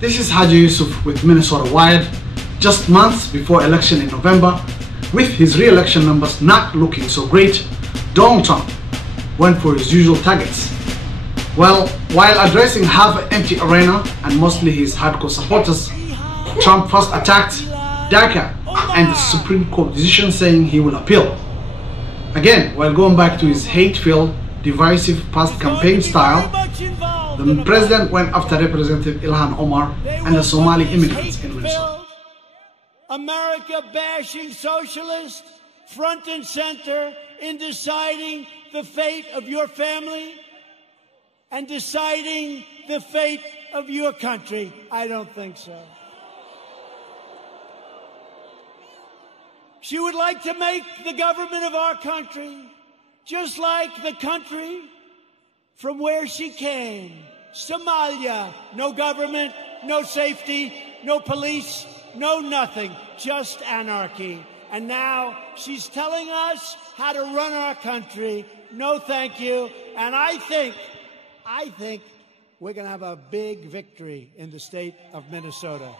This is Haji Yusuf with Minnesota Wired. Just months before election in November, with his re-election numbers not looking so great, Donald Trump went for his usual targets. Well, while addressing half-empty arena and mostly his hardcore supporters, Trump first attacked DACA and the Supreme Court decision, saying he will appeal. Again, while going back to his hate-filled, divisive past campaign style, the president went after Representative Ilhan Omar and the Somali immigrants in Minnesota. America bashing socialist front and center in deciding the fate of your family and deciding the fate of your country? I don't think so. She would like to make the government of our country just like the country from where she came, Somalia. No government, no safety, no police, no nothing, just anarchy. And now she's telling us how to run our country. No thank you. And I think we're going to have a big victory in the state of Minnesota.